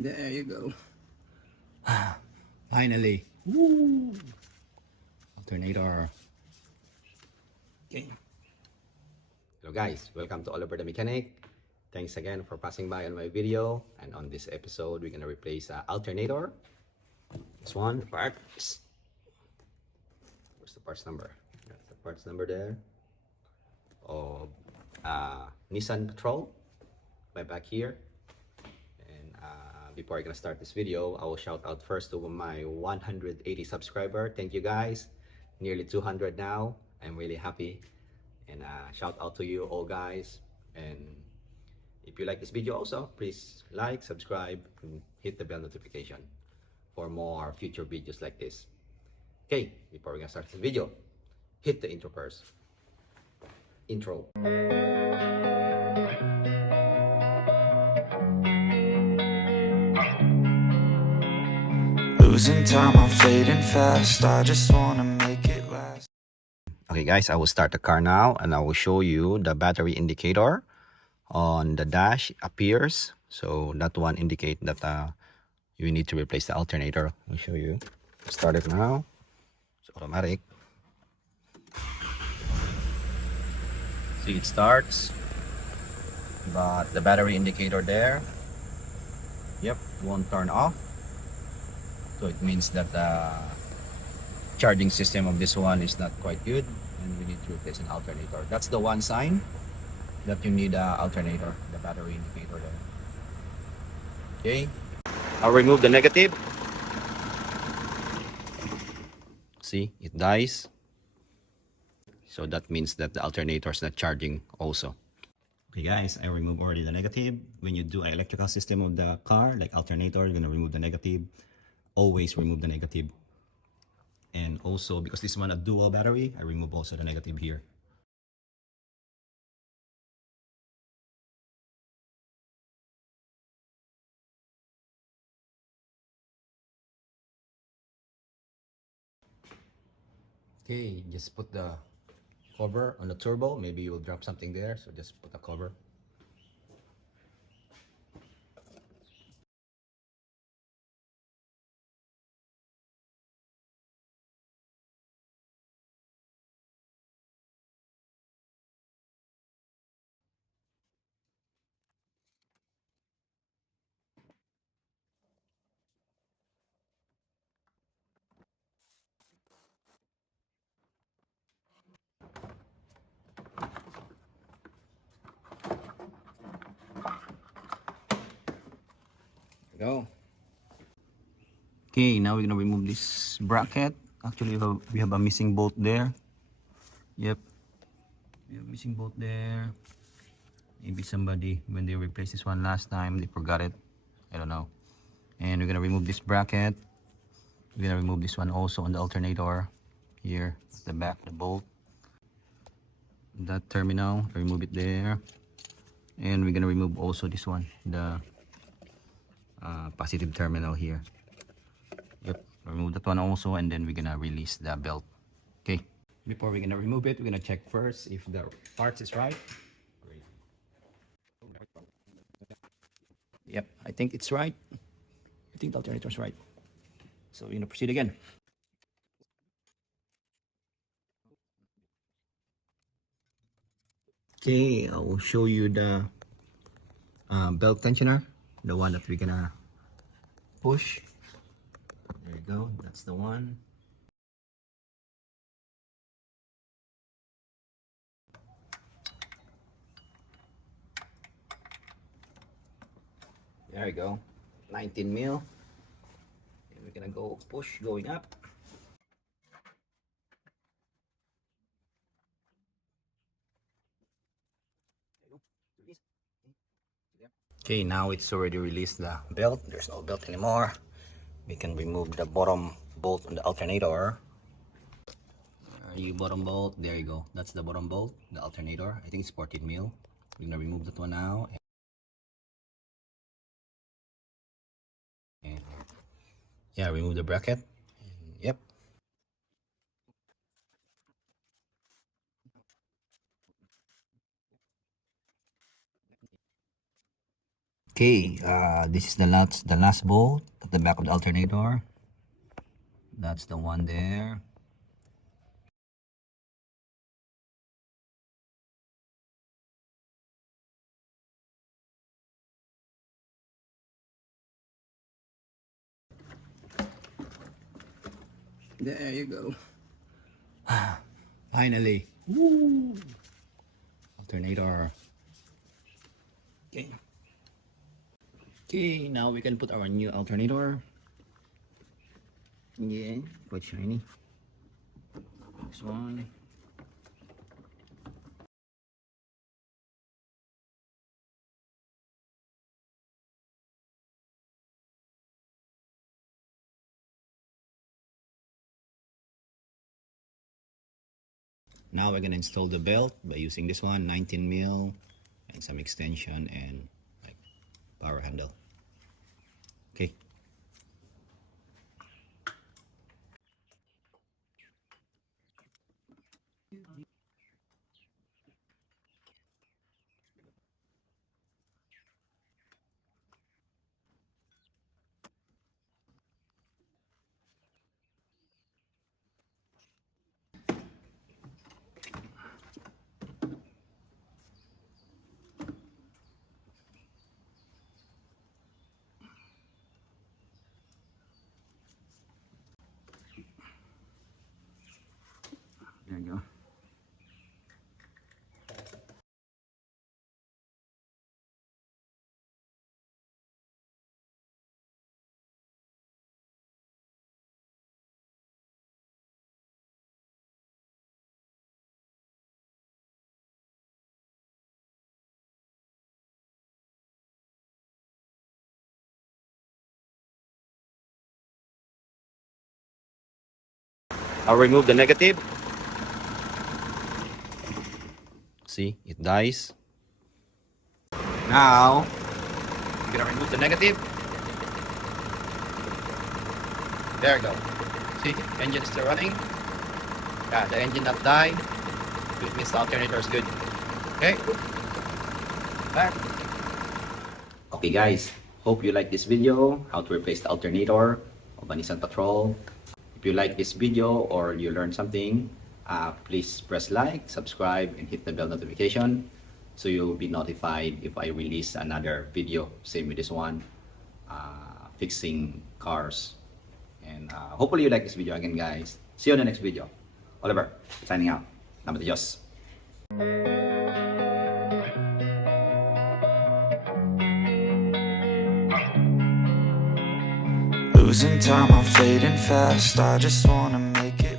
There you go. Finally. Woo! Alternator. Okay. Hello guys, welcome to All Over the Mechanic. Thanks again for passing by on my video. And on this episode, we're gonna replace alternator. This one, parts. Where's the parts number? That's the parts number there. Of Nissan Patrol. My back here. And before I'm gonna start this video, I will shout out first to my 180 subscriber. Thank you guys. Nearly 200 now. I'm really happy. And shout out to you all guys. And if you like this video also, please like, subscribe, and hit the bell notification for more future videos like this. Okay, before we're gonna start this video, hit the intro first. Intro. Losing time, I'm fading fast. I just wanna make it last. Okay guys, I will start the car now and I will show you the battery indicator on the dash appears. So that one indicate that you need to replace the alternator. I'll show you. Start it now. It's automatic. See, it starts, but the battery indicator there, yep, won't turn off. So it means that the charging system of this one is not quite good and we need to replace an alternator. That's the one sign that you need an alternator, the battery indicator there. Okay, I'll remove the negative. See, it dies. So that means that the alternator is not charging also. Okay guys, I removed already the negative. When you do an electrical system of the car, like alternator, you're gonna remove the negative. Always remove the negative. And also, because this one a dual battery, I remove also the negative here. Okay, just put the cover on the turbo. Maybe you'll drop something there, so just put a cover. Go. Okay, now we're gonna remove this bracket. Actually, we have a missing bolt there. Yep, we have a missing bolt there. Maybe somebody, when they replaced this one last time, they forgot it. I don't know. And we're gonna remove this bracket. We're gonna remove this one also on the alternator here at the back, the bolt. That terminal, remove it there. And we're gonna remove also this one, the positive terminal here. Yep, remove that one also, and then we're gonna release the belt. Okay, before we're gonna remove it, we're gonna check first if the parts is right. Yep, I think it's right. I think the alternator is right. So we're gonna proceed again. Okay, I will show you the belt tensioner, the one that we're gonna push. There you go, that's the one. There you go, 19 mil. And we're gonna go push going up. Okay, now it's already released the belt. There's no belt anymore. We can remove the bottom bolt on the alternator. You bottom bolt, there you go. That's the bottom bolt, the alternator. I think it's 14 mil. We're gonna remove that one now. And yeah, remove the bracket. Yep. Okay, this is the last bolt at the back of the alternator. That's the one there. There you go. Finally. Woo! Alternator. Okay. Okay, now we can put our new alternator. Yeah, quite shiny. This one. Now we're gonna install the belt by using this one, 19 mil, and some extension and like power handle. Okay. There you go. I'll remove the negative. See, it dies. Now, we're gonna remove the negative. There you go. See, engine is still running. Yeah, the engine not died. It means the alternator is good. Okay. Back. Okay guys, hope you like this video, how to replace the alternator of a Nissan Patrol. If you like this video or you learned something, please press like, subscribe, and hit the bell notification so you'll be notified if I release another video, same with this one, fixing cars. And hopefully you like this video again guys. See you on the next video. Oliver, signing out. Salamat Diyos. Losing time, I'm fading fast. I just wanna make it